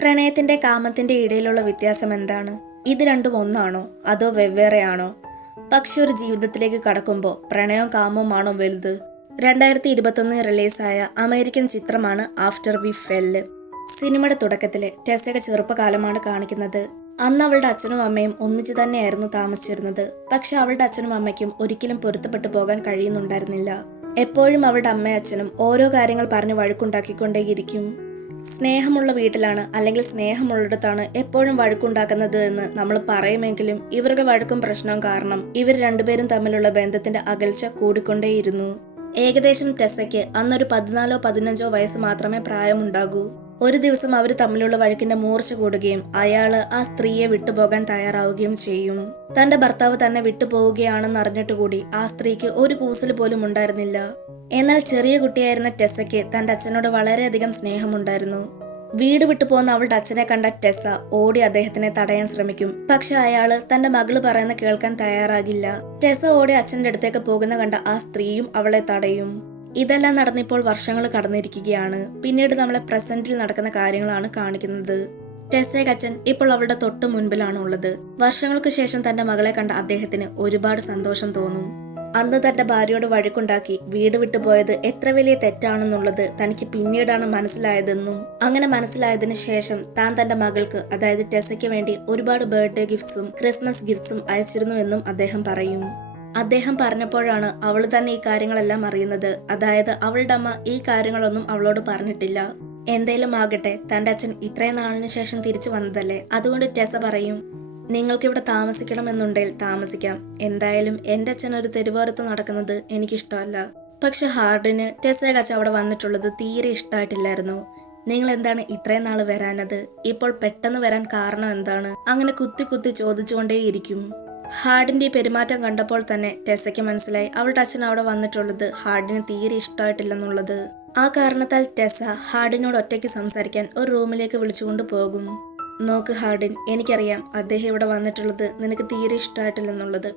പ്രണയത്തിന്റെ കാമത്തിന്റെ ഇടയിലുള്ള വ്യത്യാസം എന്താണ്? ഇത് രണ്ടും ഒന്നാണോ അതോ വെവ്വേറെയാണോ? പക്ഷെ ഒരു ജീവിതത്തിലേക്ക് കടക്കുമ്പോൾ പ്രണയവും കാമവുമാണോ വലുത്? 2021 റിലീസായ അമേരിക്കൻ ചിത്രമാണ് ആഫ്റ്റർ വി ഫെല്ല്. സിനിമയുടെ തുടക്കത്തില് ടെസ്സക ചെറുപ്പകാലമാണ് കാണിക്കുന്നത്. അന്ന് അവളുടെ അച്ഛനും അമ്മയും ഒന്നിച്ചു തന്നെയായിരുന്നു താമസിച്ചിരുന്നത്. പക്ഷെ അവളുടെ അച്ഛനും അമ്മയ്ക്കും ഒരിക്കലും പൊരുത്തപ്പെട്ടു പോകാൻ കഴിയുന്നുണ്ടായിരുന്നില്ല. എപ്പോഴും അവളുടെ അമ്മയും അച്ഛനും ഓരോ കാര്യങ്ങൾ പറഞ്ഞ് വഴക്കുണ്ടാക്കിക്കൊണ്ടേയിരിക്കും. സ്നേഹമുള്ള വീട്ടിലാണ് അല്ലെങ്കിൽ സ്നേഹമുള്ളിടത്താണ് എപ്പോഴും വഴക്കുണ്ടാക്കുന്നത് എന്ന് നമ്മൾ പറയുമെങ്കിലും ഇവരുടെ വഴക്കും പ്രശ്നവും കാരണം ഇവർ രണ്ടുപേരും തമ്മിലുള്ള ബന്ധത്തിന്റെ അകൽച്ച കൂടിക്കൊണ്ടേയിരുന്നു. ഏകദേശം ടെസ്സയ്ക്ക് അന്നൊരു 14-15 വയസ്സ് മാത്രമേ പ്രായമുണ്ടാകൂ. ഒരു ദിവസം അവർ തമ്മിലുള്ള വഴക്കിന്റെ മൂർച്ച കൂടുകയും അയാള് ആ സ്ത്രീയെ വിട്ടുപോകാൻ തയ്യാറാവുകയും ചെയ്യും. തന്റെ ഭർത്താവ് തന്നെ വിട്ടുപോവുകയാണെന്ന് അറിഞ്ഞിട്ടുകൂടി ആ സ്ത്രീക്ക് ഒരു കൂസൽ പോലും ഉണ്ടായിരുന്നില്ല. എന്നാൽ ചെറിയ കുട്ടിയായിരുന്ന ടെസ്സയ്ക്ക് തന്റെ അച്ഛനോട് വളരെയധികം സ്നേഹമുണ്ടായിരുന്നു. വീട് വിട്ടു പോകുന്ന അവളുടെ അച്ഛനെ കണ്ട ടെസ്സ ഓടി അദ്ദേഹത്തിനെ തടയാൻ ശ്രമിക്കും. പക്ഷെ അയാള് തന്റെ മകള് പറയുന്ന കേൾക്കാൻ തയ്യാറാകില്ല. ടെസ്സ ഓടി അച്ഛന്റെ അടുത്തേക്ക് പോകുന്ന കണ്ട ആ സ്ത്രീയും അവളെ തടയും. ഇതെല്ലാം നടന്നിപ്പോൾ വർഷങ്ങൾ കടന്നിരിക്കുകയാണ്. പിന്നീട് നമ്മളെ പ്രസന്റിൽ നടക്കുന്ന കാര്യങ്ങളാണ് കാണിക്കുന്നത്. ടെസ്സയുടെ അച്ഛൻ ഇപ്പോൾ അവളുടെ തൊട്ട് മുൻപിലാണ് ഉള്ളത്. വർഷങ്ങൾക്ക് ശേഷം തന്റെ മകളെ കണ്ട അദ്ദേഹത്തിന് ഒരുപാട് സന്തോഷം തോന്നും. അന്ന് തന്റെ ഭാര്യയോട് വഴക്കുണ്ടാക്കി വീട് വിട്ടുപോയത് എത്ര വലിയ തെറ്റാണെന്നുള്ളത് തനിക്ക് പിന്നീടാണ് മനസ്സിലായതെന്നും അങ്ങനെ മനസ്സിലായതിനു ശേഷം താൻ തന്റെ മകൾക്ക്, അതായത് ടെസ്സയ്ക്ക് വേണ്ടി ഒരുപാട് ബർത്ത്ഡേ ഗിഫ്റ്റ്സും ക്രിസ്മസ് ഗിഫ്റ്റ്സും അയച്ചിരുന്നു എന്നും അദ്ദേഹം പറയും. അദ്ദേഹം പറഞ്ഞപ്പോഴാണ് അവൾ തന്നെ ഈ കാര്യങ്ങളെല്ലാം അറിയുന്നത്. അതായത് അവളുടെ അമ്മ ഈ കാര്യങ്ങളൊന്നും അവളോട് പറഞ്ഞിട്ടില്ല. എന്തേലും ആകട്ടെ, തന്റെ അച്ഛൻ ഇത്രയും നാളിന് ശേഷം തിരിച്ചു വന്നതല്ലേ, അതുകൊണ്ട് ടെസ്സ പറയും, നിങ്ങൾക്കിവിടെ താമസിക്കണമെന്നുണ്ടെങ്കിൽ താമസിക്കാം. എന്തായാലും എന്റെ അച്ഛൻ ഒരു തെരുവോരത്ത് നടക്കുന്നത് എനിക്കിഷ്ടമല്ല. പക്ഷെ ഹാർഡിന് ടെസ്സയുടെ അച്ഛൻ അവിടെ വന്നിട്ടുള്ളത് തീരെ ഇഷ്ടമായിട്ടില്ലായിരുന്നു. നിങ്ങൾ എന്താണ് ഇത്രയും നാൾ വരാനത്? ഇപ്പോൾ പെട്ടെന്ന് വരാൻ കാരണം എന്താണ്? അങ്ങനെ കുത്തി കുത്തി ചോദിച്ചുകൊണ്ടേയിരിക്കും. ഹാർഡിന്റെ ഈ പെരുമാറ്റം കണ്ടപ്പോൾ തന്നെ ടെസ്സയ്ക്ക് മനസ്സിലായി അവളുടെ അച്ഛൻ അവിടെ വന്നിട്ടുള്ളത് ഹാർഡിന് തീരെ ഇഷ്ടമായിട്ടില്ലെന്നുള്ളത്. ആ കാരണത്താൽ ടെസ്സ ഹാർഡിനോട് ഒറ്റയ്ക്ക് സംസാരിക്കാൻ ഒരു റൂമിലേക്ക് വിളിച്ചുകൊണ്ട് പോകും. നോക്ക് ഹാർഡിൻ, എനിക്കറിയാം അദ്ദേഹം ഇവിടെ വന്നിട്ടുള്ളത് നിനക്ക് തീരെ ഇഷ്ടമായിട്ടില്ലെന്നുള്ളത്.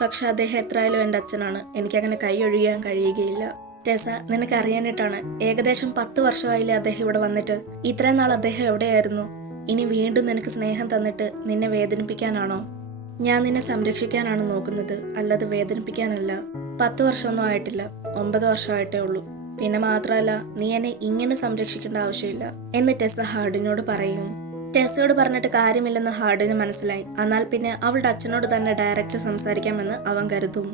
പക്ഷെ അദ്ദേഹം എത്രയായാലും എൻ്റെ അച്ഛനാണ്. എനിക്കങ്ങനെ കൈ ഒഴിയാൻ കഴിയുകയില്ല. ടെസ്സ, നിനക്ക് അറിയാനായിട്ടാണ്, ഏകദേശം 10 വർഷമായില്ലേ അദ്ദേഹം ഇവിടെ വന്നിട്ട്. ഇത്രയും നാൾ അദ്ദേഹം എവിടെയായിരുന്നു? ഇനി വീണ്ടും നിനക്ക് സ്നേഹം തന്നിട്ട് നിന്നെ വേദനിപ്പിക്കാനാണോ? ഞാൻ നിന്നെ സംരക്ഷിക്കാനാണ് നോക്കുന്നത്, അല്ലാതെ വേദനിപ്പിക്കാനല്ല. 10 വർഷമൊന്നും ആയിട്ടില്ല, 9 വർഷമായിട്ടേ ഉള്ളൂ. പിന്നെ മാത്രമല്ല, നീ എന്നെ ഇങ്ങനെ സംരക്ഷിക്കേണ്ട ആവശ്യമില്ല എന്ന് ടെസ്സ ഹാർഡിനോട് പറയും. ടെസ്സയോട് പറഞ്ഞിട്ട് കാര്യമില്ലെന്ന് ഹാർഡിന് മനസ്സിലായി. എന്നാൽ പിന്നെ അവളുടെ അച്ഛനോട് തന്നെ ഡയറക്റ്റ് സംസാരിക്കാമെന്ന് അവൻ കരുതും.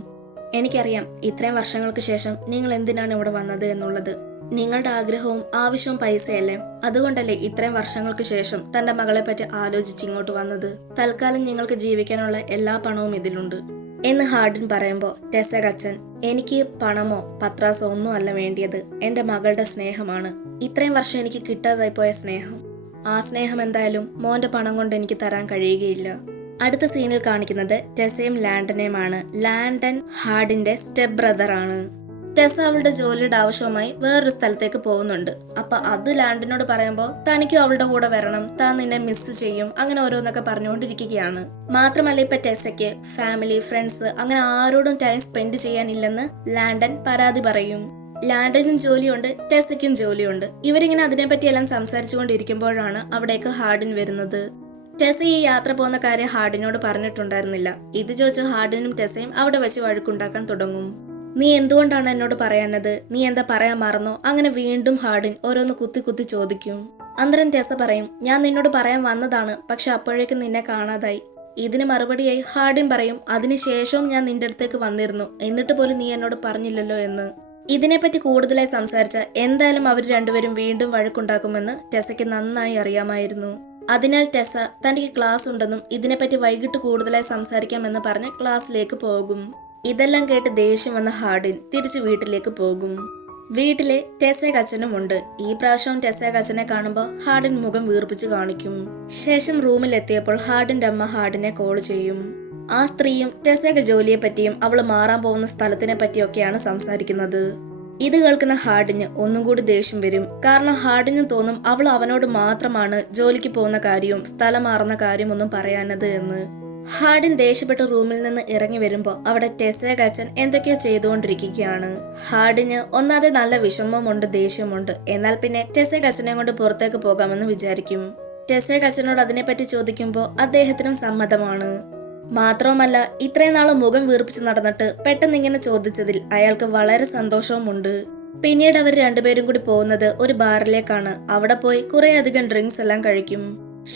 എനിക്കറിയാം ഇത്രയും വർഷങ്ങൾക്ക് ശേഷം നിങ്ങൾ എന്തിനാണ് ഇവിടെ വന്നത് എന്നുള്ളത്. നിങ്ങളുടെ ആഗ്രഹവും ആവശ്യവും പൈസയല്ലേ. അതുകൊണ്ടല്ലേ ഇത്രയും വർഷങ്ങൾക്ക് ശേഷം തന്റെ മകളെ പറ്റി ആലോചിച്ച് ഇങ്ങോട്ട് വന്നത്. തൽക്കാലം നിങ്ങൾക്ക് ജീവിക്കാനുള്ള എല്ലാ പണവും ഇതിലുണ്ട് എന്ന് ഹാർഡിൻ പറയുമ്പോൾ ടെസ്സയുടെ അച്ഛൻ, എനിക്ക് പണമോ പത്രാസോ ഒന്നും അല്ല വേണ്ടിയത്, എന്റെ മകളുടെ സ്നേഹമാണ്. ഇത്രയും വർഷം എനിക്ക് കിട്ടാതായി പോയ സ്നേഹം. ആ സ്നേഹം എന്തായാലും മോന്റെ പണം കൊണ്ട് എനിക്ക് തരാൻ കഴിയുകയില്ല. അടുത്ത സീനിൽ കാണിക്കുന്നത് ടെസ്സയും ലാൻഡനെയുമാണ്. ലാൻഡൻ ഹാർഡിന്റെ സ്റ്റെപ്പ് ബ്രദർ ആണ്. ടെസ്സ അവളുടെ ജോലിയുടെ ആവശ്യവുമായി വേറൊരു സ്ഥലത്തേക്ക് പോകുന്നുണ്ട്. അപ്പൊ അത് ലാൻഡനോട് പറയുമ്പോൾ തനിക്കും അവളുടെ കൂടെ വരണം, താൻ നിന്നെ മിസ് ചെയ്യും, അങ്ങനെ ഓരോന്നൊക്കെ പറഞ്ഞുകൊണ്ടിരിക്കുകയാണ്. മാത്രമല്ല ഇപ്പൊ ടെസ്സയ്ക്ക് ഫാമിലി, ഫ്രണ്ട്സ് അങ്ങനെ ആരോടും ടൈം സ്പെൻഡ് ചെയ്യാനില്ലെന്ന് ലാൻഡൻ പരാതി പറയും. ലാൻഡനും ജോലിയുണ്ട്, ടെസ്സയ്ക്കും ജോലിയുണ്ട്. ഇവരിങ്ങനെ അതിനെപ്പറ്റി എല്ലാം സംസാരിച്ചുകൊണ്ടിരിക്കുമ്പോഴാണ് അവിടേക്ക് ഹാർഡിൻ വരുന്നത്. ടെസ്സ ഈ യാത്ര പോകുന്ന കാര്യം ഹാർഡിനോട് പറഞ്ഞിട്ടുണ്ടായിരുന്നില്ല. ഇത് ചോദിച്ച് ഹാർഡിനും ടെസ്സയും അവിടെ വെച്ച് വഴക്കുണ്ടാക്കാൻ തുടങ്ങും. നീ എന്തുകൊണ്ടാണ് എന്നോട് പറയാനത്? നീ എന്താ പറയാൻ മറന്നോ? അങ്ങനെ വീണ്ടും ഹാർഡിൻ ഓരോന്ന് കുത്തി കുത്തി ചോദിക്കും. അന്നേരം ടെസ്സ പറയും, ഞാൻ നിന്നോട് പറയാൻ വന്നതാണ്, പക്ഷെ അപ്പോഴേക്കും നിന്നെ കാണാതായി. ഇതിന് മറുപടിയായി ഹാർഡിൻ പറയും, അതിനുശേഷവും ഞാൻ നിന്റെ അടുത്തേക്ക് വന്നിരുന്നു, എന്നിട്ട് പോലും നീ എന്നോട് പറഞ്ഞില്ലല്ലോ എന്ന്. ഇതിനെപ്പറ്റി കൂടുതലായി സംസാരിച്ച എന്തായാലും അവർ രണ്ടുപേരും വീണ്ടും വഴക്കുണ്ടാക്കുമെന്ന് ടെസ്സയ്ക്ക് നന്നായി അറിയാമായിരുന്നു. അതിനാൽ ടെസ്സ തനിക്ക് ക്ലാസ് ഉണ്ടെന്നും ഇതിനെപ്പറ്റി വൈകിട്ട് കൂടുതലായി സംസാരിക്കാമെന്ന് പറഞ്ഞ് ക്ലാസ്സിലേക്ക് പോകും. ഇതെല്ലാം കേട്ട് ദേഷ്യം വന്ന ഹാർഡിൻ തിരിച്ചു വീട്ടിലേക്ക് പോകും. വീട്ടിലെ ടെസ്സയുടെ അച്ഛനും ഉണ്ട്. ഈ പ്രാവശ്യം ടെസ്സയുടെ അച്ഛനെ കാണുമ്പോൾ ഹാർഡിൻ മുഖം വീർപ്പിച്ച് കാണിക്കും. ശേഷം റൂമിലെത്തിയപ്പോൾ ഹാർഡിന്റെ അമ്മ ഹാർഡിനെ കോൾ ചെയ്യും. ആ സ്ത്രീയും ടെസ്സയുടെ ജോലിയെ പറ്റിയും അവൾ മാറാൻ പോകുന്ന സ്ഥലത്തിനെ പറ്റിയൊക്കെയാണ് സംസാരിക്കുന്നത്. ഇത് കേൾക്കുന്ന ഹാർഡിന് ഒന്നും കൂടി ദേഷ്യം വരും. കാരണം ഹാർഡിന് തോന്നും അവൾ അവനോട് മാത്രമാണ് ജോലിക്ക് പോകുന്ന കാര്യവും സ്ഥലം മാറുന്ന കാര്യമൊന്നും പറയാനത് എന്ന്. ഹാർഡിൻ ദേഷ്യപ്പെട്ട റൂമിൽ നിന്ന് ഇറങ്ങി വരുമ്പോൾ അവിടെ ടെസ്സയുടെ അച്ഛൻ എന്തൊക്കെയോ ചെയ്തുകൊണ്ടിരിക്കുകയാണ്. ഹാർഡിന് ഒന്നാതെ നല്ല വിഷമമുണ്ട്, ദേഷ്യമുണ്ട്. എന്നാൽ പിന്നെ ടെസ്സയുടെ അച്ഛനെ കൊണ്ട് പുറത്തേക്ക് പോകാമെന്ന് വിചാരിക്കും. ടെസ്സയുടെ അച്ഛനോട് അതിനെപ്പറ്റി ചോദിക്കുമ്പോൾ അദ്ദേഹത്തിനും സമ്മതമാണ്. മാത്രവുമല്ല, ഇത്രയും നാള് മുഖം വീർപ്പിച്ച് നടന്നിട്ട് പെട്ടെന്ന് ഇങ്ങനെ ചോദിച്ചതിൽ അയാൾക്ക് വളരെ സന്തോഷവുമുണ്ട്. പിന്നീട് അവർ രണ്ടുപേരും കൂടി പോകുന്നത് ഒരു ബാറിലേക്കാണ്. അവിടെ പോയി കുറെ അധികം ഡ്രിങ്ക്സ് എല്ലാം കഴിക്കും.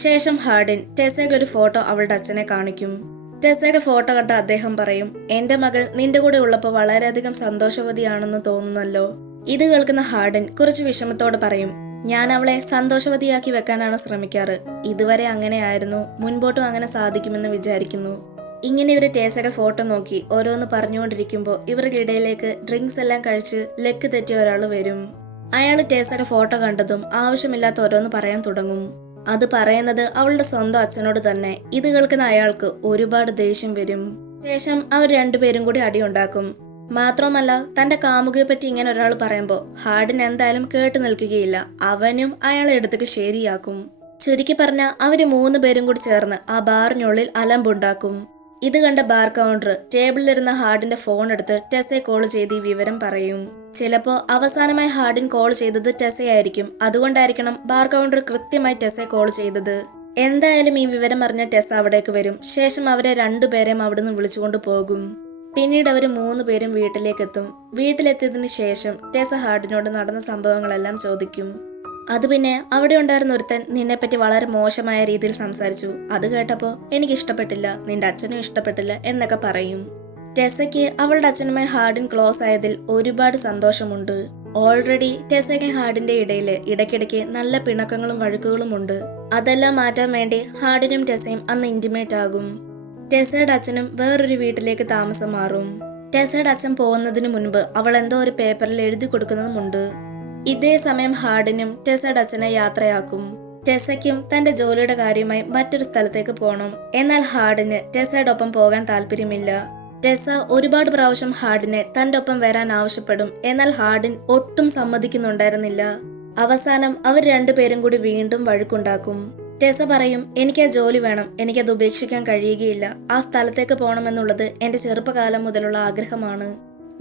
ശേഷം ഹാർഡിൻ ടെസ്സയുടെ ഒരു ഫോട്ടോ അവളുടെ അച്ഛനെ കാണിക്കും. ടെസ്സയുടെ ഫോട്ടോ കണ്ട അദ്ദേഹം പറയും, എന്റെ മകൾ നിന്റെ കൂടെ ഉള്ളപ്പോൾ വളരെയധികം സന്തോഷവതിയാണെന്ന് തോന്നുന്നല്ലോ. ഇത് കേൾക്കുന്ന ഹാർഡിൻ കുറച്ച് വിഷമത്തോടെ പറയും, ഞാൻ അവളെ സന്തോഷവതിയാക്കി വെക്കാനാണ് ശ്രമിക്കാറ്. ഇതുവരെ അങ്ങനെയായിരുന്നു, മുൻപോട്ടും അങ്ങനെ സാധിക്കുമെന്ന് വിചാരിക്കുന്നു. ഇങ്ങനെ ഇവര് ടെസ്സയുടെ ഫോട്ടോ നോക്കി ഓരോന്ന് പറഞ്ഞുകൊണ്ടിരിക്കുമ്പോൾ ഇവരുടെ ഇടയിലേക്ക് ഡ്രിങ്ക്സ് എല്ലാം കഴിച്ച് ലെക്ക് തെറ്റിയ ഒരാൾ വരും. അയാൾ ടെസ്സയുടെ ഫോട്ടോ കണ്ടതും ആവശ്യമില്ലാത്ത ഓരോന്ന് പറയാൻ തുടങ്ങും. അത് പറയുന്നത് അവളുടെ സ്വന്തം അച്ഛനോട് തന്നെ. ഇത് കേൾക്കുന്ന അയാൾക്ക് ഒരുപാട് ദേഷ്യം വരും. ശേഷം അവർ രണ്ടുപേരും കൂടി അടിയുണ്ടാക്കും. മാത്രമല്ല, തന്റെ കാമുകയെ പറ്റി ഇങ്ങനെ ഒരാൾ പറയുമ്പോൾ ഹാർഡിൻ എന്തായാലും കേട്ടു നിൽക്കുകയില്ല. അവനും അയാളെ എടുത്തിട്ട് ശരിയാക്കും. ചുരുക്കി പറഞ്ഞ അവര് 3 പേരും കൂടി ചേർന്ന് ആ ബാറിനുള്ളിൽ അലമ്പുണ്ടാക്കും. ഇത് കണ്ട ബാർ കൗണ്ടർ ടേബിളിലിരുന്ന ഹാർഡിന്റെ ഫോൺ എടുത്ത് ടെസ്സയെ കോൾ ചെയ്ത് ഈ വിവരം പറയും. ചിലപ്പോ അവസാനമായി ഹാർഡിൻ കോൾ ചെയ്തത് ടെസ്സയായിരിക്കും. അതുകൊണ്ടായിരിക്കണം ബാർ കൗണ്ടർ കൃത്യമായി ടെസ്സയെ കോൾ ചെയ്തത്. എന്തായാലും ഈ വിവരം അറിഞ്ഞ ടെസ്സ അവിടേക്ക് വരും. ശേഷം അവരെ രണ്ടുപേരെയും അവിടുന്ന് വിളിച്ചുകൊണ്ട് പോകും. പിന്നീട് അവര് 3 പേരും വീട്ടിലേക്ക് എത്തും. വീട്ടിലെത്തിയതിനു ശേഷം ടെസ്സ ഹാർഡിനോട് നടന്ന സംഭവങ്ങളെല്ലാം ചോദിക്കും. അത് പിന്നെ അവിടെ ഉണ്ടായിരുന്ന ഒരുത്തൻ നിന്നെപ്പറ്റി വളരെ മോശമായ രീതിയിൽ സംസാരിച്ചു. അത് കേട്ടപ്പോ എനിക്ക് ഇഷ്ടപ്പെട്ടില്ല, നിന്റെ അച്ഛനും ഇഷ്ടപ്പെട്ടില്ല എന്നൊക്കെ പറയും. ടെസ്സയ്ക്ക് അവളുടെ അച്ഛനുമായി ഹാർഡിൻ ക്ലോസ് ആയതിൽ ഒരുപാട് സന്തോഷമുണ്ട്. ഓൾറെഡി ടെസ്സയ്ക്കും ഹാർഡിന്റെ ഇടയിൽ ഇടയ്ക്കിടയ്ക്ക് നല്ല പിണക്കങ്ങളും വഴക്കുകളും ഉണ്ട്. അതെല്ലാം മാറ്റാൻ വേണ്ടി ഹാർഡിനും ടെസ്സയും അന്ന് ഇന്റിമേറ്റ് ആകും. ടെസ്സയുടെ അച്ഛനും വേറൊരു വീട്ടിലേക്ക് താമസം മാറും. ടെസ്സയുടെ അച്ഛൻ പോകുന്നതിന് മുൻപ് അവൾ എന്തോ ഒരു പേപ്പറിൽ എഴുതി കൊടുക്കുന്നതുമുണ്ട്. ഇതേ സമയം ഹാർഡിനും ടെസ്സയുടെ അച്ഛനെ യാത്രയാക്കും. ടെസ്സയ്ക്കും തന്റെ ജോലിയുടെ കാര്യമായി മറ്റൊരു സ്ഥലത്തേക്ക് പോകണം. എന്നാൽ ഹാർഡിന് ടെസ്സയുടെ ഒപ്പം പോകാൻ താല്പര്യമില്ല. ടെസ്സ ഒരുപാട് പ്രാവശ്യം ഹാർഡിനെ തന്റെ ഒപ്പം വരാൻ ആവശ്യപ്പെടും. എന്നാൽ ഹാർഡിൻ ഒട്ടും സമ്മതിക്കുന്നുണ്ടായിരുന്നില്ല. അവസാനം അവർ രണ്ടുപേരും കൂടി വീണ്ടും വഴക്കുണ്ടാക്കും. ടെസ്സ പറയും, എനിക്ക് ആ ജോലി വേണം, എനിക്കത് ഉപേക്ഷിക്കാൻ കഴിയുകയില്ല. ആ സ്ഥലത്തേക്ക് പോകണമെന്നുള്ളത് എന്റെ ചെറുപ്പകാലം മുതലുള്ള ആഗ്രഹമാണ്.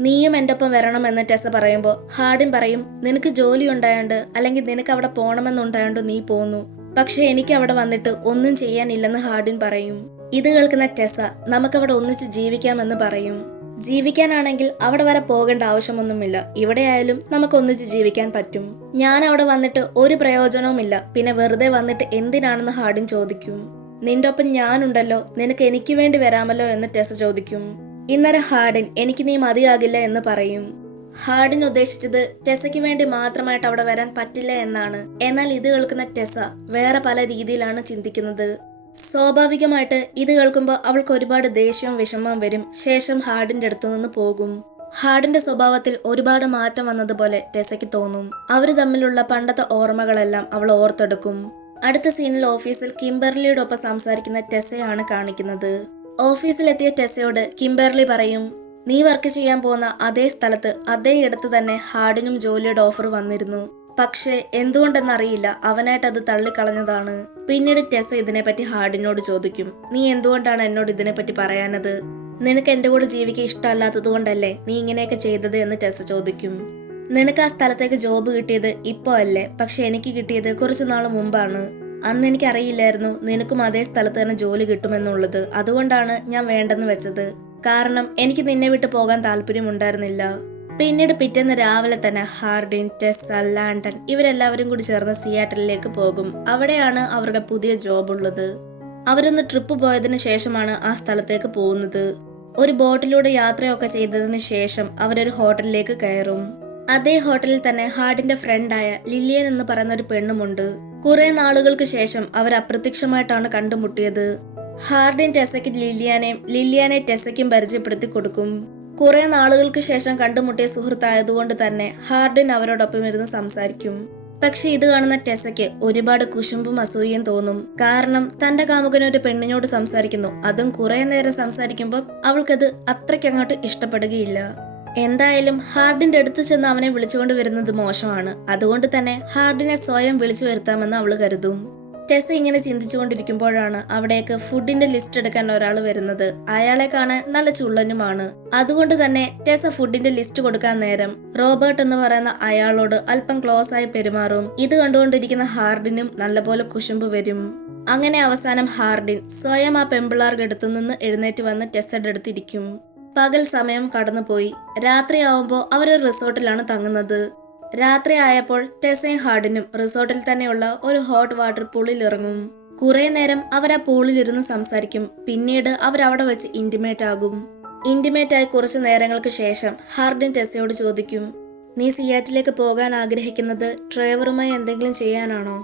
നീയും എൻ്റെ ഒപ്പം വരണമെന്ന് ടെസ്സ പറയുമ്പോൾ ഹാർഡിൻ പറയും, നിനക്ക് ജോലി ഉണ്ടായോണ്ട് അല്ലെങ്കിൽ നിനക്ക് അവിടെ പോകണമെന്നുണ്ടായോണ്ട് നീ പോന്നു. പക്ഷെ എനിക്ക് അവിടെ വന്നിട്ട് ഒന്നും ചെയ്യാനില്ലെന്ന് ഹാർഡിൻ പറയും. ഇത് കേൾക്കുന്ന ടെസ്സ നമുക്കവിടെ ഒന്നിച്ച് ജീവിക്കാമെന്ന് പറയും. ജീവിക്കാനാണെങ്കിൽ അവിടെ വരെ പോകേണ്ട ആവശ്യമൊന്നുമില്ല. ഇവിടെ ആയാലും നമുക്ക് ഒന്നിച്ച് ജീവിക്കാൻ പറ്റും. ഞാൻ അവിടെ വന്നിട്ട് ഒരു പ്രയോജനവുമില്ല, പിന്നെ വെറുതെ വന്നിട്ട് എന്തിനാണെന്ന് ഹാർഡിൻ ചോദിക്കും. നിന്റെ ഒപ്പം ഞാനുണ്ടല്ലോ, നിനക്ക് എനിക്ക് വേണ്ടി വരാമല്ലോ എന്ന് ടെസ്സ ചോദിക്കും. ഇന്നലെ ഹാർഡിൻ എനിക്ക് നീ മതിയാകില്ല എന്ന് പറയും. ഹാർഡിൻ ഉദ്ദേശിച്ചത് ടെസ്സയ്ക്ക് വേണ്ടി മാത്രമായിട്ട് അവിടെ വരാൻ പറ്റില്ല എന്നാണ്. എന്നാൽ ഇത് കേൾക്കുന്ന ടെസ്സ വേറെ പല രീതിയിലാണ് ചിന്തിക്കുന്നത്. സ്വാഭാവികമായിട്ട് ഇത് കേൾക്കുമ്പോൾ അവൾക്ക് ഒരുപാട് ദേഷ്യവും വിഷമവും വരും. ശേഷം ഹാർഡിന്റെ അടുത്തു നിന്ന് പോകും. ഹാർഡിന്റെ സ്വഭാവത്തിൽ ഒരുപാട് മാറ്റം വന്നതുപോലെ ടെസ്സയ്ക്ക് തോന്നും. അവര് തമ്മിലുള്ള പണ്ടത്തെ ഓർമ്മകളെല്ലാം അവൾ ഓർത്തെടുക്കും. അടുത്ത സീനിൽ ഓഫീസിൽ കിംബർലിയുടെ ഒപ്പം സംസാരിക്കുന്ന ടെസ്സയാണ് കാണിക്കുന്നത്. ഓഫീസിലെത്തിയ ടെസ്സയോട് കിംബർലി പറയും, നീ വർക്ക് ചെയ്യാൻ പോകുന്ന അതേ സ്ഥലത്ത് അതേ ഇടത്ത് തന്നെ ഹാർഡിനും ജോലിയുടെ ഓഫർ വന്നിരുന്നു. പക്ഷെ എന്തുകൊണ്ടെന്നറിയില്ല അവനായിട്ട് അത് തള്ളിക്കളഞ്ഞതാണ്. പിന്നീട് ടെസ്സ ഇതിനെപ്പറ്റി ഹാർഡിനോട് ചോദിക്കും, നീ എന്തുകൊണ്ടാണ് എന്നോട് ഇതിനെപ്പറ്റി പറയാനത്? നിനക്ക് എന്റെ കൂടെ ജീവിക്കാൻ ഇഷ്ടമല്ലാത്തത് കൊണ്ടല്ലേ നീ ഇങ്ങനെയൊക്കെ ചെയ്തത് എന്ന് ടെസ്സ ചോദിക്കും. നിനക്ക് ആ സ്ഥലത്തേക്ക് ജോബ് കിട്ടിയത് ഇപ്പോ അല്ലേ, പക്ഷെ എനിക്ക് കിട്ടിയത് കുറച്ചു നാൾ മുമ്പാണ്. അന്ന് എനിക്കറിയില്ലായിരുന്നു നിനക്കും അതേ സ്ഥലത്ത് തന്നെ ജോലി കിട്ടുമെന്നുള്ളത്. അതുകൊണ്ടാണ് ഞാൻ വേണ്ടെന്ന് വെച്ചത്. കാരണം എനിക്ക് നിന്നെ വിട്ട് പോകാൻ താല്പര്യമുണ്ടായിരുന്നില്ല. പിന്നീട് പിറ്റേന്ന് രാവിലെ തന്നെ ഹാർഡിൻ, ടെസ്സ, ലാൻഡൻ ഇവരെല്ലാവരും കൂടി ചേർന്ന് സിയാറ്റലിലേക്ക് പോകും. അവിടെയാണ് അവരുടെ പുതിയ ജോബ് ഉള്ളത്. അവരൊന്ന് ട്രിപ്പ് പോയതിനു ശേഷമാണ് ആ സ്ഥലത്തേക്ക് പോകുന്നത്. ഒരു ബോട്ടിലൂടെ യാത്രയൊക്കെ ചെയ്തതിനു ശേഷം അവരൊരു ഹോട്ടലിലേക്ക് കയറും. അതേ ഹോട്ടലിൽ തന്നെ ഹാർഡിന്റെ ഫ്രണ്ടായ ലില്ലിയൻ എന്ന് പറയുന്ന ഒരു പെണ്ണുമുണ്ട്. കുറെ നാളുകൾക്ക് ശേഷം അവർ അപ്രത്യക്ഷമായിട്ടാണ് കണ്ടുമുട്ടിയത്. ഹാർഡിൻ ടെസ്സയ്ക്ക് ലില്ലിയാനെ ടെസ്സയ്ക്കും പരിചയപ്പെടുത്തി കൊടുക്കും. കുറെ നാളുകൾക്ക് ശേഷം കണ്ടുമുട്ടിയ സുഹൃത്തായതുകൊണ്ട് തന്നെ ഹാർഡിൻ അവരോടൊപ്പം ഇരുന്ന് സംസാരിക്കും. പക്ഷെ ഇത് കാണുന്ന ടെസ്സയ്ക്ക് ഒരുപാട് കുശുമ്പും അസൂയയും തോന്നും. കാരണം തന്റെ കാമുകൻ ഒരു പെണ്ണിനോട് സംസാരിക്കുന്നു, അതും കുറെ നേരം സംസാരിക്കുമ്പോൾ അവൾക്കത് അത്രയ്ക്കങ്ങോട്ട് ഇഷ്ടപ്പെടുകയില്ല. എന്തായാലും ഹാർഡിന്റെ അടുത്ത് ചെന്ന് അവനെ വിളിച്ചുകൊണ്ട് വരുന്നത് മോശമാണ്. അതുകൊണ്ട് തന്നെ ഹാർഡിനെ സ്വയം വിളിച്ചു വരുത്താമെന്ന് അവള് കരുതും. ടെസ ഇങ്ങനെ ചിന്തിച്ചുകൊണ്ടിരിക്കുമ്പോഴാണ് അവിടേക്ക് ഫുഡിന്റെ ലിസ്റ്റ് എടുക്കാൻ ഒരാൾ വരുന്നത്. അയാളെ കാണാൻ നല്ല ചുള്ളനുമാണ്. അതുകൊണ്ട് തന്നെ ടെസ ഫുഡിന്റെ ലിസ്റ്റ് കൊടുക്കാൻ നേരം റോബർട്ട് എന്ന് പറയുന്ന അയാളോട് അല്പം ക്ലോസ് ആയി പെരുമാറും. ഇത് കണ്ടുകൊണ്ടിരിക്കുന്ന ഹാർഡിനും നല്ലപോലെ കുശുമ്പ് വരും. അങ്ങനെ അവസാനം ഹാർഡിൻ സ്വയം ആ പെമ്പിളാർക്ക് അടുത്തു നിന്ന് എഴുന്നേറ്റ് വന്ന് ടെസയുടെ അടുത്തിരിക്കും. പകൽ സമയം കടന്നുപോയി. രാത്രിയാവുമ്പോൾ അവരൊരു റിസോർട്ടിലാണ് തങ്ങുന്നത്. രാത്രി ആയപ്പോൾ ടെസയും ഹാർഡിനും റിസോർട്ടിൽ തന്നെയുള്ള ഒരു ഹോട്ട് വാട്ടർ പൂളിൽ ഇറങ്ങും. കുറെ നേരം അവർ ആ പൂളിലിരുന്ന് സംസാരിക്കും. പിന്നീട് അവരവിടെ വെച്ച് ഇന്റിമേറ്റ് ആകും. ഇന്റിമേറ്റ് ആയി കുറച്ചു നേരങ്ങൾക്ക് ശേഷം ഹാർഡിൻ ടെസയോട് ചോദിക്കും, നീ സിയാറ്റിലേക്ക് പോകാൻ ആഗ്രഹിക്കുന്നത് ട്രേവറുമായി എന്തെങ്കിലും ചെയ്യാനാണോ?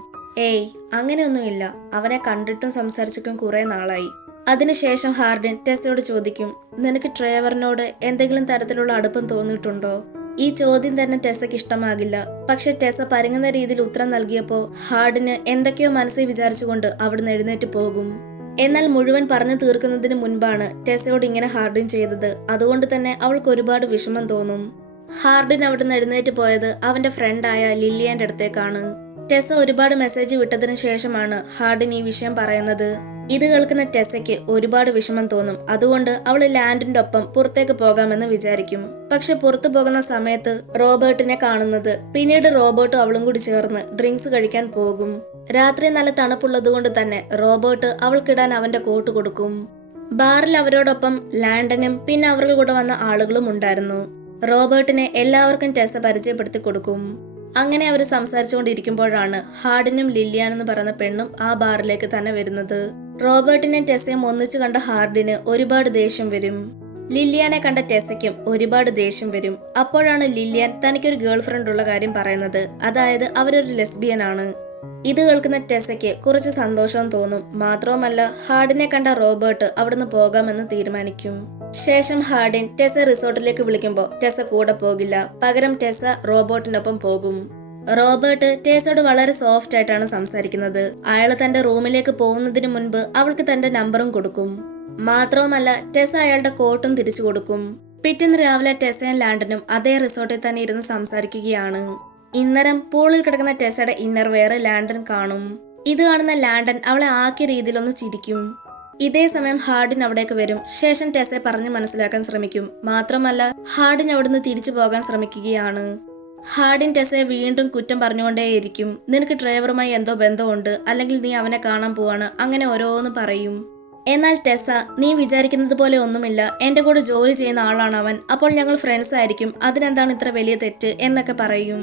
ഏയ്, അങ്ങനെയൊന്നുമില്ല. അവനെ കണ്ടിട്ടും സംസാരിച്ചിട്ടും കുറെ നാളായി. അതിനുശേഷം ഹാർഡിൻ ടെസയോട് ചോദിക്കും, നിനക്ക് ട്രേവറിനോട് എന്തെങ്കിലും തരത്തിലുള്ള അടുപ്പം തോന്നിയിട്ടുണ്ടോ? ഈ ചോദ്യം തന്നെ ടെസയ്ക്ക് ഇഷ്ടമാകില്ല. പക്ഷെ ടെസ പരുങ്ങുന്ന രീതിയിൽ ഉത്തരം നൽകിയപ്പോൾ ഹാർഡിന് എന്തൊക്കെയോ മനസ്സിൽ വിചാരിച്ചുകൊണ്ട് അവിടുന്ന് എഴുന്നേറ്റ് പോകും. എന്നാൽ മുഴുവൻ പറഞ്ഞു തീർക്കുന്നതിന് മുൻപാണ് ടെസയോട് ഇങ്ങനെ ഹാർഡിൻ ചെയ്തത്. അതുകൊണ്ട് തന്നെ അവൾക്ക് ഒരുപാട് വിഷമം തോന്നും. ഹാർഡിൻ അവിടുന്ന് എഴുന്നേറ്റ് പോയത് അവന്റെ ഫ്രണ്ടായ ലില്ലിയാന്റെ അടുത്തേക്കാണ്. ടെസ ഒരുപാട് മെസ്സേജ് വിട്ടതിന് ശേഷമാണ് ഹാർഡിൻ ഈ വിഷയം പറയുന്നത്. ഇത് കേൾക്കുന്ന ടെസയ്ക്ക് ഒരുപാട് വിഷമം തോന്നും. അതുകൊണ്ട് അവള് ലാൻഡിന്റെ ഒപ്പം പുറത്തേക്ക് പോകാമെന്ന് വിചാരിക്കും. പക്ഷെ പുറത്തു പോകുന്ന സമയത്ത് റോബർട്ടിനെ കാണുന്നത്. പിന്നീട് റോബർട്ടും അവളും കൂടി ചേർന്ന് ഡ്രിങ്ക്സ് കഴിക്കാൻ പോകും. രാത്രി നല്ല തണുപ്പുള്ളത് കൊണ്ട് തന്നെ റോബർട്ട് അവൾക്കിടാൻ അവന്റെ കോട്ട് കൊടുക്കും. ബാറിൽ അവരോടൊപ്പം ലാൻഡനും പിന്നെ അവരുടെ കൂടെ വന്ന ആളുകളും ഉണ്ടായിരുന്നു. റോബർട്ടിനെ എല്ലാവർക്കും ടെസ പരിചയപ്പെടുത്തി കൊടുക്കും. അങ്ങനെ അവർ സംസാരിച്ചുകൊണ്ടിരിക്കുമ്പോഴാണ് ഹാർഡിനും ലില്ലിയാൻ എന്ന് പറയുന്ന പെണ്ണും ആ ബാറിലേക്ക് തന്നെ വരുന്നത്. റോബർട്ടിനെയും ടെസയും ഒന്നിച്ചു കണ്ട ഹാർഡിന് ഒരുപാട് ദേഷ്യം വരും. ലില്ലിയാനെ കണ്ട ടെസയ്ക്കും ഒരുപാട് ദേഷ്യം വരും. അപ്പോഴാണ് ലില്ലിയാൻ തനിക്കൊരു ഗേൾ ഫ്രണ്ട് ഉള്ള കാര്യം പറയുന്നത്. അതായത് അവരൊരു ലെസ്ബിയൻ ആണ്. ഇത് കേൾക്കുന്ന ടെസയ്ക്ക് കുറച്ച് സന്തോഷവും തോന്നും. മാത്രവുമല്ല ഹാർഡിനെ കണ്ട റോബർട്ട് അവിടുന്ന് പോകാമെന്ന് തീരുമാനിക്കും. ശേഷം ഹാർഡിൻ ടെസ റിസോർട്ടിലേക്ക് വിളിക്കുമ്പോൾ ടെസ കൂടെ പോകില്ല. പകരം ടെസ റോബർട്ടിനൊപ്പം പോകും. റോബർട്ട് ടെസയോട് വളരെ സോഫ്റ്റ് ആയിട്ടാണ് സംസാരിക്കുന്നത്. അയാൾ തന്റെ റൂമിലേക്ക് പോകുന്നതിന് മുൻപ് അവൾക്ക് തന്റെ നമ്പറും കൊടുക്കും. മാത്രവുമല്ല ടെസ അയാളുടെ കോട്ടും തിരിച്ചു കൊടുക്കും. പിറ്റേന്ന് രാവിലെ ടെസയും ലാൻഡനും അതേ റിസോർട്ടിൽ തന്നെ ഇരുന്ന് സംസാരിക്കുകയാണ്. ഇന്നരം പൂളിൽ കിടക്കുന്ന ടെസയുടെ ഇന്നർ വെയർ ലാൻഡൻ കാണും. ഇത് കാണുന്ന ലാൻഡൻ അവളെ ആക്കിയ രീതിയിലൊന്ന് ചിരിക്കും. ഇതേ സമയം ഹാർഡിൻ അവിടേക്ക് വരും. ശേഷം ടെസയെ പറഞ്ഞു മനസ്സിലാക്കാൻ ശ്രമിക്കും. മാത്രമല്ല ഹാർഡിൻ അവിടുന്ന് തിരിച്ചു പോകാൻ ശ്രമിക്കുകയാണ്. ഹാർഡിൻ ടെസയെ വീണ്ടും കുറ്റം പറഞ്ഞുകൊണ്ടേയിരിക്കും. നിനക്ക് ഡ്രൈവറുമായി എന്തോ ബന്ധമുണ്ട്, അല്ലെങ്കിൽ നീ അവനെ കാണാൻ പോവാണ്, അങ്ങനെ ഓരോന്ന് പറയും. എന്നാൽ ടെസ, നീ വിചാരിക്കുന്നത് പോലെ ഒന്നുമില്ല, എന്റെ കൂടെ ജോലി ചെയ്യുന്ന ആളാണ് അവൻ, അപ്പോൾ ഞങ്ങൾ ഫ്രണ്ട്സ് ആയിരിക്കും, അതിനെന്താണ് ഇത്ര വലിയ തെറ്റ് എന്നൊക്കെ പറയും.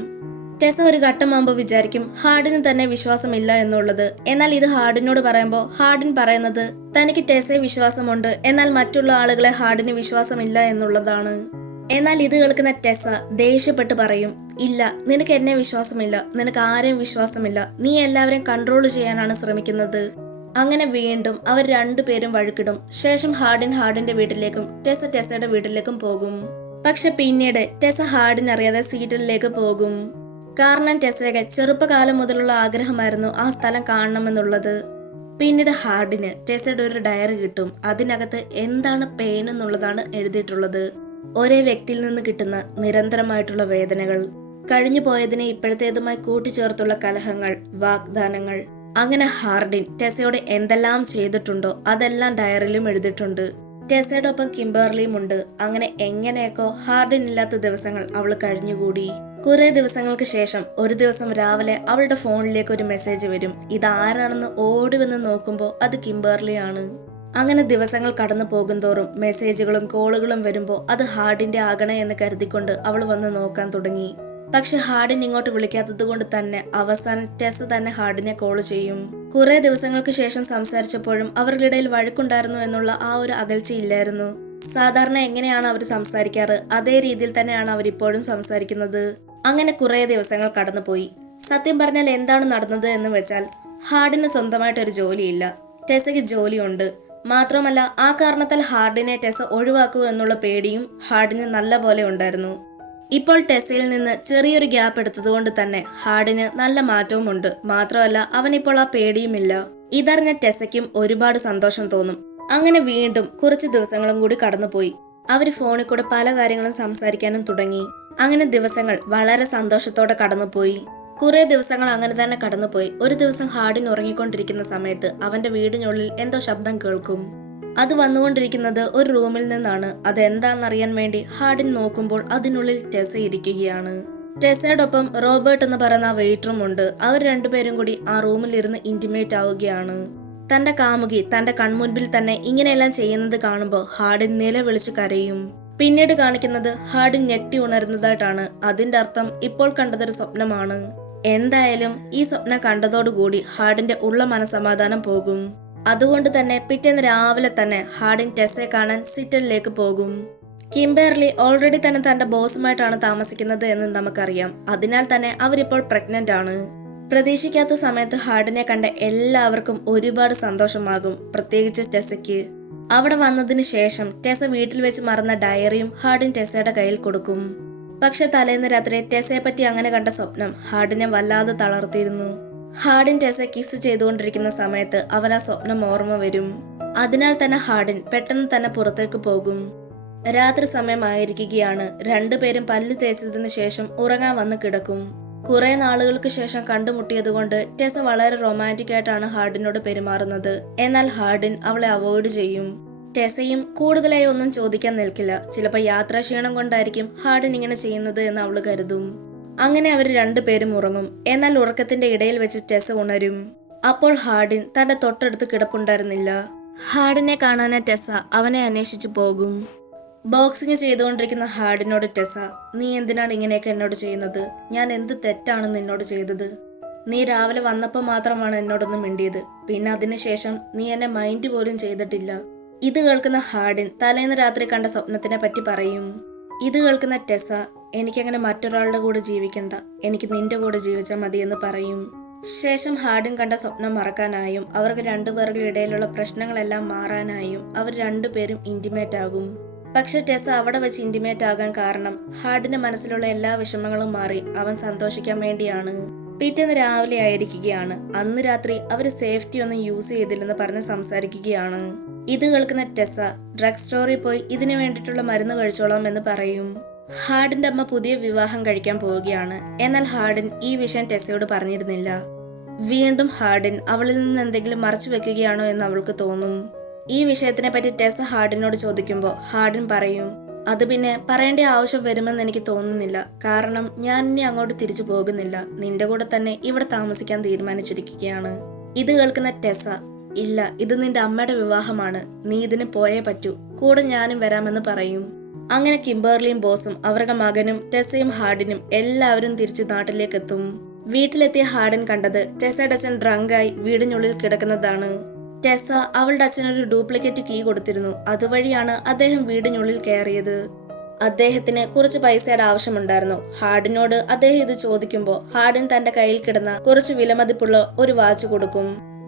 ടെസ ഒരു ഘട്ടം മുമ്പ് വിചാരിക്കും ഹാർഡിന് തന്നെ വിശ്വാസമില്ല എന്നുള്ളത്. എന്നാൽ ഇത് ഹാർഡിനോട് പറയുമ്പോൾ ഹാർഡിൻ പറയുന്നത് തനിക്ക് ടെസയെ വിശ്വാസമുണ്ട്, എന്നാൽ മറ്റുള്ള ആളുകളെ ഹാർഡിന് വിശ്വാസമില്ല എന്നുള്ളതാണ്. എന്നാൽ ഇത് കേൾക്കുന്ന ടെസ ദേഷ്യപ്പെട്ട് പറയും, ഇല്ല, നിനക്ക് എന്നെ വിശ്വാസമില്ല, നിനക്ക് ആരെയും വിശ്വാസമില്ല, നീ എല്ലാവരെയും കൺട്രോൾ ചെയ്യാനാണ് ശ്രമിക്കുന്നത്. അങ്ങനെ വീണ്ടും അവർ രണ്ടുപേരും വഴക്കിടും. ശേഷം ഹാർഡിൻ ഹാർഡിന്റെ വീട്ടിലേക്കും ടെസ ടെസയുടെ വീട്ടിലേക്കും പോകും. പക്ഷെ പിന്നീട് ടെസ ഹാർഡിനറിയാതെ സീറ്റിലേക്ക് പോകും. കാരണം ടെസയുടെ ചെറുപ്പകാലം മുതലുള്ള ആഗ്രഹമായിരുന്നു ആ സ്ഥലം കാണണമെന്നുള്ളത്. പിന്നീട് ഹാർഡിന് ടെസയുടെ ഒരു ഡയറി കിട്ടും. അതിനകത്ത് എന്താണ് പെയിൻ എന്നുള്ളതാണ് എഴുതിയിട്ടുള്ളത്. ഒരേ വ്യക്തിയിൽ നിന്ന് കിട്ടുന്ന നിരന്തരമായിട്ടുള്ള വേദനകൾ, കഴിഞ്ഞു പോയതിനെ ഇപ്പോഴത്തേതുമായി കൂട്ടിച്ചേർത്തുള്ള കലഹങ്ങൾ, വാഗ്ദാനങ്ങൾ. അങ്ങനെ ഹാർഡിൻ ടെസയോട് എന്തെല്ലാം ചെയ്തിട്ടുണ്ടോ അതെല്ലാം ഡയറിയിലും എഴുതിയിട്ടുണ്ട്. ടെസയുടെ ഒപ്പം കിംബർലിയും ഉണ്ട്. അങ്ങനെ എങ്ങനെയൊക്കെ ഹാർഡിൻ ഇല്ലാത്ത ദിവസങ്ങൾ അവൾ കഴിഞ്ഞുകൂടി. കുറെ ദിവസങ്ങൾക്ക് ശേഷം ഒരു ദിവസം രാവിലെ അവളുടെ ഫോണിലേക്ക് ഒരു മെസ്സേജ് വരും. ഇതാരാണെന്ന് ഓടി വന്ന് നോക്കുമ്പോൾ അത് കിംബർലി ആണ്. അങ്ങനെ ദിവസങ്ങൾ കടന്നു പോകുന്തോറും മെസ്സേജുകളും കോളുകളും വരുമ്പോൾ അത് ഹാർഡിന്റെ ആകണേ എന്ന് കരുതിക്കൊണ്ട് അവൾ വന്ന് നോക്കാൻ തുടങ്ങി. പക്ഷെ ഹാർഡിൻ ഇങ്ങോട്ട് വിളിക്കാത്തത് കൊണ്ട് തന്നെ അവസാനം ടെസ തന്നെ ഹാർഡിനെ കോൾ ചെയ്യും. കുറെ ദിവസങ്ങൾക്ക് ശേഷം സംസാരിച്ചപ്പോഴും അവർക്കിടയിൽ വഴക്കുണ്ടായിരുന്നു എന്നുള്ള ആ ഒരു അകൽച്ചയില്ലായിരുന്നു. സാധാരണ എങ്ങനെയാണ് അവർ സംസാരിക്കാറ് അതേ രീതിയിൽ തന്നെയാണ് അവരിപ്പോഴും സംസാരിക്കുന്നത്. അങ്ങനെ കുറെ ദിവസങ്ങൾ കടന്നുപോയി. സത്യം പറഞ്ഞാൽ എന്താണ് നടന്നത് എന്ന് വെച്ചാൽ ഹാർഡിന് സ്വന്തമായിട്ടൊരു ജോലിയില്ല, ടെസയ്ക്ക് ജോലിയുണ്ട്. മാത്രമല്ല ആ കാരണത്താൽ ഹാർഡിനെ ടെസ ഒഴിവാക്കൂ എന്നുള്ള പേടിയും ഹാർഡിന് നല്ല പോലെ ഉണ്ടായിരുന്നു. ഇപ്പോൾ ടെസയിൽ നിന്ന് ചെറിയൊരു ഗ്യാപ്പ് എടുത്തതുകൊണ്ട് തന്നെ ഹാർഡിന് നല്ല മാറ്റവും ഉണ്ട്. മാത്രമല്ല അവനിപ്പോൾ ആ പേടിയുമില്ല. ഇതറിഞ്ഞ ടെസയ്ക്കും ഒരുപാട് സന്തോഷം തോന്നും. അങ്ങനെ വീണ്ടും കുറച്ച് ദിവസങ്ങളും കൂടി കടന്നുപോയി. അവര് ഫോണിൽ കൂടെ പല കാര്യങ്ങളും സംസാരിക്കാനും തുടങ്ങി. അങ്ങനെ ദിവസങ്ങൾ വളരെ സന്തോഷത്തോടെ കടന്നുപോയി. കുറെ ദിവസങ്ങൾ അങ്ങനെ തന്നെ കടന്നുപോയി. ഒരു ദിവസം ഹാർഡിൻ ഉറങ്ങിക്കൊണ്ടിരിക്കുന്ന സമയത്ത് അവന്റെ വീടിനുള്ളിൽ എന്തോ ശബ്ദം കേൾക്കും. അത് വന്നുകൊണ്ടിരിക്കുന്നത് ഒരു റൂമിൽ നിന്നാണ്. അതെന്താണെന്നറിയാൻ വേണ്ടി ഹാർഡിൻ നോക്കുമ്പോൾ അതിനുള്ളിൽ ടെസ ഇരിക്കുകയാണ്. ടെസയോടൊപ്പം റോബർട്ട് എന്ന് പറയുന്ന ആ വെയിറ്ററും ഉണ്ട്. അവർ രണ്ടുപേരും കൂടി ആ റൂമിൽ ഇരുന്ന് ഇന്റിമേറ്റ് ആവുകയാണ്. തന്റെ കാമുകി തന്റെ കൺമുൻപിൽ തന്നെ ഇങ്ങനെയെല്ലാം ചെയ്യുന്നത് കാണുമ്പോൾ ഹാർഡിൻ നിലവിളിച്ച് കരയും. പിന്നീട് കാണിക്കുന്നത് ഹാർഡിൻ ഞെട്ടി ഉണരുന്നതായിട്ടാണ്. അതിന്റെ അർത്ഥം ഇപ്പോൾ കണ്ടതൊരു സ്വപ്നമാണ്. എന്തായാലും ഈ സ്വപ്നം കണ്ടതോടുകൂടി ഹാർഡിന്റെ ഉള്ള മനസമാധാനം പോകും. അതുകൊണ്ട് തന്നെ പിറ്റേന്ന് രാവിലെ തന്നെ ഹാർഡിൻ ടെസ്സയെ കാണാൻ സിറ്റലിലേക്ക് പോകും. കിംബെർലി ഓൾറെഡി തന്നെ തന്റെ ബോസുമായിട്ടാണ് താമസിക്കുന്നത് എന്ന് നമുക്കറിയാം. അതിനാൽ തന്നെ അവരിപ്പോൾ പ്രഗ്നന്റ് ആണ്. പ്രതീക്ഷിക്കാത്ത സമയത്ത് ഹാർഡിനെ കണ്ട എല്ലാവർക്കും ഒരുപാട് സന്തോഷമാകും, പ്രത്യേകിച്ച് ടെസ്സയ്ക്ക്. അവിടെ വന്നതിന് ശേഷം ടെസ്സ വീട്ടിൽ വെച്ച് മറന്ന ഡയറിയും ഹാർഡിൻ ടെസ്സയുടെ കയ്യിൽ കൊടുക്കും. പക്ഷെ തലേന്ന് രാത്രി ടെസ്സയെ പറ്റി അങ്ങനെ കണ്ട സ്വപ്നം ഹാർഡിനെ വല്ലാതെ തളർത്തിയിരുന്നു. ഹാർഡിൻ ടെസ്സയെ കിസ് ചെയ്തുകൊണ്ടിരിക്കുന്ന സമയത്ത് അവൻ ആ സ്വപ്നം ഓർമ്മ വരും. അതിനാൽ തന്നെ ഹാർഡിൻ പെട്ടെന്ന് തന്നെ പുറത്തേക്ക് പോകും. രാത്രി സമയമായിരിക്കുകയാണ്. രണ്ടുപേരും പല്ല് തേച്ചതിന് ശേഷം ഉറങ്ങാൻ വന്ന് കിടക്കും. കുറെ നാളുകൾക്ക് ശേഷം കണ്ടുമുട്ടിയതുകൊണ്ട് ടെസ്സ വളരെ റൊമാൻറ്റിക് ആയിട്ടാണ് ഹാർഡിനോട് പെരുമാറുന്നത്. എന്നാൽ ഹാർഡിൻ അവളെ അവോയ്ഡ് ചെയ്യും. ടെസ്സയും കൂടുതലായി ഒന്നും ചോദിക്കാൻ നിൽക്കില്ല. ചിലപ്പോൾ യാത്രാക്ഷീണം കൊണ്ടായിരിക്കും ഹാർഡിൻ ഇങ്ങനെ ചെയ്യുന്നത് എന്ന് അവള് കരുതും. അങ്ങനെ അവർ രണ്ടുപേരും ഉറങ്ങും. എന്നാൽ ഉറക്കത്തിന്റെ ഇടയിൽ വെച്ച് ടെസ്സ ഉണരും. അപ്പോൾ ഹാർഡിൻ തന്റെ തൊട്ടടുത്ത് കിടപ്പുണ്ടായിരുന്നില്ല. ഹാർഡിനെ കാണാനായി ടെസ്സ അവനെ അന്വേഷിച്ചു പോകും. ബോക്സിംഗ് ചെയ്തുകൊണ്ടിരിക്കുന്ന ഹാർഡിനോട് ടെസ്സ, നീ എന്തിനാണ് ഇങ്ങനെയൊക്കെ എന്നോട് ചെയ്യുന്നത്? ഞാൻ എന്ത് തെറ്റാണ് നിന്നോട് ചെയ്തത്? നീ രാവിലെ വന്നപ്പോൾ മാത്രമാണ് എന്നോടൊന്ന് മിണ്ടിയത്. പിന്നെ അതിനുശേഷം നീ എന്നെ മൈൻഡ് പോലും ചെയ്തിട്ടില്ല. ഇത് കേൾക്കുന്ന ഹാർഡിൻ തലേന്ന് രാത്രി കണ്ട സ്വപ്നത്തിനെ പറ്റി പറയും. ഇത് കേൾക്കുന്ന ടെസ്സ, എനിക്കങ്ങനെ മറ്റൊരാളുടെ കൂടെ ജീവിക്കണ്ട, എനിക്ക് നിന്റെ കൂടെ ജീവിച്ചാൽ മതി എന്ന് പറയും. ശേഷം ഹാർഡിൻ കണ്ട സ്വപ്നം മറക്കാനായും അവർക്ക് രണ്ടുപേരുടെ ഇടയിലുള്ള പ്രശ്നങ്ങളെല്ലാം മാറാനായും അവർ രണ്ടുപേരും ഇന്റിമേറ്റ് ആകും. പക്ഷെ ടെസ്സ അവിടെ വെച്ച് ഇന്റിമേറ്റ് ആകാൻ കാരണം ഹാർഡിന്റെ മനസ്സിലുള്ള എല്ലാ വിഷമങ്ങളും മാറി അവൻ സന്തോഷിക്കാൻ വേണ്ടിയാണ്. പിറ്റേന്ന് രാവിലെ ആയിരിക്കുകയാണ്. അന്ന് രാത്രി അവർ സേഫ്റ്റി ഒന്നും യൂസ് ചെയ്തില്ലെന്ന് പറഞ്ഞ് സംസാരിക്കുകയാണ്. ഇത് കേൾക്കുന്ന ടെസ്സ ഡ്രഗ് സ്റ്റോറിൽ പോയി ഇതിനു വേണ്ടിയിട്ടുള്ള മരുന്ന് കഴിച്ചോളാം എന്ന് പറയും. ഹാർഡിന്റെ അമ്മ പുതിയ വിവാഹം കഴിക്കാൻ പോവുകയാണ്. എന്നാൽ ഹാർഡിൻ ഈ വിഷയം ടെസ്സയോട് പറഞ്ഞിരുന്നില്ല. വീണ്ടും ഹാർഡിൻ അവളിൽ നിന്ന് എന്തെങ്കിലും മറച്ചു വെക്കുകയാണോ എന്ന് അവൾക്ക് തോന്നും. ഈ വിഷയത്തിനെ പറ്റി ടെസ്സ ഹാർഡിനോട് ചോദിക്കുമ്പോൾ ഹാർഡിൻ പറയും, അത് പിന്നെ പറയേണ്ട ആവശ്യം വരുമെന്ന് എനിക്ക് തോന്നുന്നില്ല. കാരണം ഞാൻ ഇനി അങ്ങോട്ട് തിരിച്ചു പോകുന്നില്ല. നിന്റെ കൂടെ തന്നെ ഇവിടെ താമസിക്കാൻ തീരുമാനിച്ചിരിക്കുകയാണ്. ഇത് കേൾക്കുന്ന ടെസ്സ, ഇല്ല, ഇത് നിന്റെ അമ്മയുടെ വിവാഹമാണ്, നീ ഇതിന് പോയേ പറ്റൂ, കൂടെ ഞാനും വരാമെന്ന് പറയും. അങ്ങനെ കിംബെർലിയും ബോസും അവരുടെ മകനും ടെസ്സയും ഹാർഡിനും എല്ലാവരും തിരിച്ച് നാട്ടിലേക്ക് എത്തും. വീട്ടിലെത്തിയ ഹാർഡിൻ കണ്ടത് ടെസ്സയുടെ അച്ഛൻ ഡ്രങ്കായി വീടിനുള്ളിൽ കിടക്കുന്നതാണ്. ടെസ്സ അവളുടെ അച്ഛനൊരു ഡ്യൂപ്ലിക്കേറ്റ് കീ കൊടുത്തിരുന്നു. അതുവഴിയാണ് അദ്ദേഹം വീടിനുള്ളിൽ കയറിയത്. അദ്ദേഹത്തിന് കുറച്ച് പൈസയുടെ ആവശ്യമുണ്ടായിരുന്നു. ഹാർഡിനോട് അദ്ദേഹം ഇത് ചോദിക്കുമ്പോൾ ഹാർഡിൻ തന്റെ കയ്യിൽ കിടന്ന കുറച്ച് വിലമതിപ്പുള്ള ഒരു വാച്ച് കൊടുക്കും.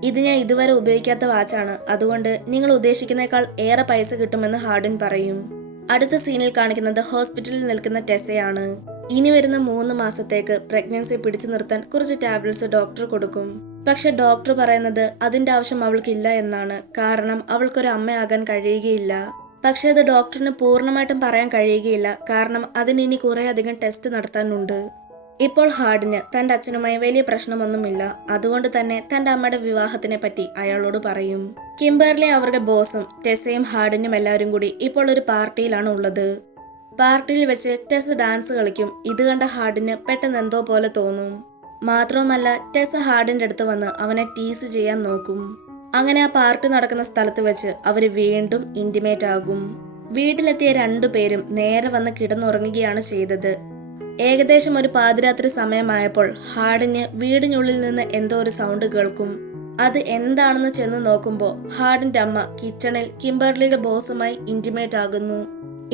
ഇത് ഞാൻ ഇതുവരെ ഉപയോഗിക്കാത്ത വാച്ചാണ്, അതുകൊണ്ട് നിങ്ങൾ ഉദ്ദേശിക്കുന്നേക്കാൾ ഏറെ പൈസ കിട്ടുമെന്ന് ഹാർഡിൻ പറയും. അടുത്ത സീനിൽ കാണിക്കുന്നത് ഹോസ്പിറ്റലിൽ നിൽക്കുന്ന ടെസ്സയാണ്. ഇനി വരുന്ന 3 മാസത്തേക്ക് പ്രഗ്നൻസി പിടിച്ചു നിർത്താൻ കുറച്ച് ടാബ്ലറ്റ്സ് ഡോക്ടർ കൊടുക്കും. പക്ഷെ ഡോക്ടർ പറയുന്നത് അതിന്റെ ആവശ്യം അവൾക്കില്ല എന്നാണ്. കാരണം അവൾക്കൊരു അമ്മയാകാൻ കഴിയുകയില്ല. പക്ഷെ അത് ഡോക്ടറിന് പൂർണ്ണമായിട്ടും പറയാൻ കഴിയുകയില്ല. കാരണം അതിന് ഇനി കുറെ അധികം ടെസ്റ്റ് നടത്താനുണ്ട്. ഇപ്പോൾ ഹാർഡിന് തന്റെ അച്ഛനുമായി വലിയ പ്രശ്നമൊന്നുമില്ല. അതുകൊണ്ട് തന്നെ തന്റെ അമ്മയുടെ വിവാഹത്തിനെ പറ്റി അയാളോട് പറയും. കിംബെർലി അവരുടെ ബോസും ടെസ്സയും ഹാർഡിനും എല്ലാവരും കൂടി ഇപ്പോൾ ഒരു പാർട്ടിയിലാണ് ഉള്ളത്. പാർട്ടിയിൽ വെച്ച് ടെസ്സ ഡാൻസ് കളിക്കും. ഇത് കണ്ട ഹാർഡിന് പെട്ടെന്ന് എന്തോ പോലെ തോന്നും. മാത്രവുമല്ല ടെസ്സ ഹാർഡിന്റെ അടുത്ത് വന്ന് അവനെ ടീസ് ചെയ്യാൻ നോക്കും. അങ്ങനെ ആ പാർട്ടി നടക്കുന്ന സ്ഥലത്ത് വെച്ച് അവര് വീണ്ടും ഇന്റിമേറ്റ് ആകും. വീട്ടിലെത്തിയ രണ്ടുപേരും നേരെ വന്ന് കിടന്നുറങ്ങുകയാണ് ചെയ്തത്. ഏകദേശം ഒരു പാതിരാത്രി സമയമായപ്പോൾ ഹാർഡിന് വീടിനുള്ളിൽ നിന്ന് എന്തോ ഒരു സൗണ്ട് കേൾക്കും. അത് എന്താണെന്ന് ചെന്ന് നോക്കുമ്പോൾ ഹാർഡിന്റെ അമ്മ കിച്ചണിൽ കിംബെർലിയുടെ ബോസുമായി ഇന്റിമേറ്റ് ആകുന്നു.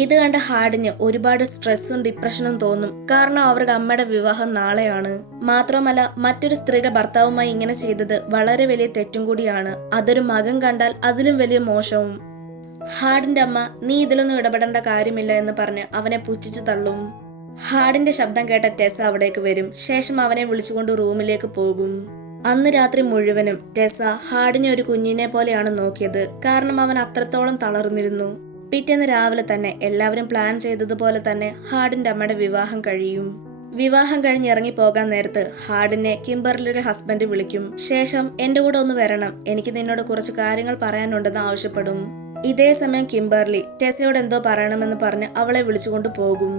ഇത് കണ്ട ഹാർഡിന് ഒരുപാട് സ്ട്രെസ്സും ഡിപ്രഷനും തോന്നും. കാരണം അവരുടെ അമ്മയുടെ വിവാഹം നാളെയാണ്. മാത്രമല്ല മറ്റൊരു സ്ത്രീയുടെ ഭർത്താവുമായി ഇങ്ങനെ ചെയ്തത് വളരെ വലിയ തെറ്റും കൂടിയാണ്. അതൊരു മകൻ കണ്ടാൽ അതിലും വലിയ മോശവും. ഹാർഡിന്റെ അമ്മ നീ ഇതിലൊന്നും ഇടപെടേണ്ട കാര്യമില്ല എന്ന് പറഞ്ഞ് അവനെ പുച്ഛിച്ചു തള്ളും. ഹാർഡിന്റെ ശബ്ദം കേട്ട ടെസ്സ അവിടേക്ക് വരും. ശേഷം അവനെ വിളിച്ചുകൊണ്ട് റൂമിലേക്ക് പോകും. അന്ന് രാത്രി മുഴുവനും ടെസ്സ ഹാർഡിനെ ഒരു കുഞ്ഞിനെ പോലെയാണ് നോക്കിയത്. കാരണം അവൻ അത്രത്തോളം തളർന്നിരുന്നു. പിറ്റേന്ന് രാവിലെ തന്നെ എല്ലാവരും പ്ലാൻ ചെയ്തതുപോലെ തന്നെ ഹാർഡിന്റെ അമ്മയുടെ വിവാഹം കഴിയും. വിവാഹം കഴിഞ്ഞ് ഇറങ്ങി പോകാൻ നേരത്ത് ഹാർഡിനെ കിംബർലിയുടെ ഹസ്ബൻഡ് വിളിക്കും. ശേഷം എന്റെ കൂടെ ഒന്ന് വരണം, എനിക്ക് നിന്നോട് കുറച്ച് കാര്യങ്ങൾ പറയാനുണ്ടെന്ന് ആവശ്യപ്പെടും. ഇതേ സമയം കിംബർലി ടെസയോട് എന്തോ പറയണമെന്ന് പറഞ്ഞ് അവളെ വിളിച്ചുകൊണ്ട് പോകും.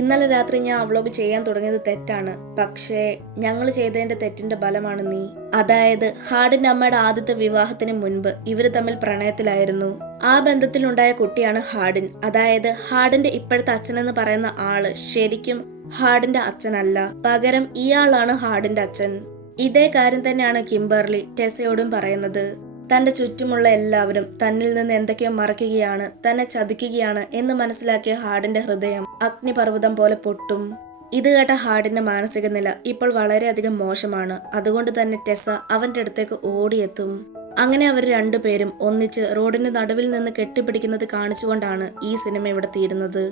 ഇന്നലെ രാത്രി ഞാൻ അവളോട് ചെയ്യാൻ തുടങ്ങിയത് തെറ്റാണ്, പക്ഷേ ഞങ്ങൾ ചെയ്തതിന്റെ തെറ്റിന്റെ ഫലമാണ് നീ. അതായത് ഹാർഡിന്റെ അമ്മയുടെ ആദ്യത്തെ വിവാഹത്തിന് മുൻപ് ഇവര് തമ്മിൽ പ്രണയത്തിലായിരുന്നു. ആ ബന്ധത്തിലുണ്ടായ കുട്ടിയാണ് ഹാർഡിൻ. അതായത് ഹാർഡിന്റെ ഇപ്പോഴത്തെ അച്ഛനെന്ന് പറയുന്ന ആള് ശരിക്കും ഹാർഡിന്റെ അച്ഛനല്ല, പകരം ഇയാളാണ് ഹാർഡിന്റെ അച്ഛൻ. ഇതേ കാര്യം തന്നെയാണ് കിംബർലി ടെസയോടും പറയുന്നത്. തന്റെ ചുറ്റുമുള്ള എല്ലാവരും തന്നിൽ നിന്ന് എന്തൊക്കെയോ മറയ്ക്കുകയാണ്, തന്നെ ചതിക്കുകയാണ് എന്ന് മനസ്സിലാക്കിയ ഹാർഡിന്റെ ഹൃദയം അഗ്നിപർവ്വതം പോലെ പൊട്ടും. ഇത് കേട്ട ഹാർഡിന്റെ മാനസിക നില ഇപ്പോൾ വളരെയധികം മോശമാണ്. അതുകൊണ്ട് തന്നെ ടെസ അവന്റെ അടുത്തേക്ക് ഓടിയെത്തും. അങ്ങനെ അവർ രണ്ടുപേരും ഒന്നിച്ച് റോഡിന്റെ നടുവിൽ നിന്ന് കെട്ടിപ്പിടിക്കുന്നത് കാണിച്ചുകൊണ്ടാണ് ഈ സിനിമ ഇവിടെ തീരുന്നത്.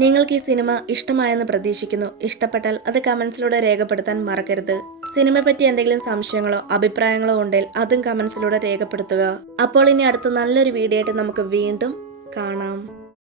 നിങ്ങൾക്ക് ഈ സിനിമ ഇഷ്ടമായെന്ന് പ്രതീക്ഷിക്കുന്നു. ഇഷ്ടപ്പെട്ടാൽ അത് കമന്റ്സിലൂടെ രേഖപ്പെടുത്താൻ മറക്കരുത്. സിനിമയെ പറ്റി എന്തെങ്കിലും സംശയങ്ങളോ അഭിപ്രായങ്ങളോ ഉണ്ടെങ്കിൽ അതും കമന്റ്സിലൂടെ രേഖപ്പെടുത്തുക. അപ്പോൾ ഇനി അടുത്ത നല്ലൊരു വീഡിയോ ആയിട്ട് നമുക്ക് വീണ്ടും കാണാം.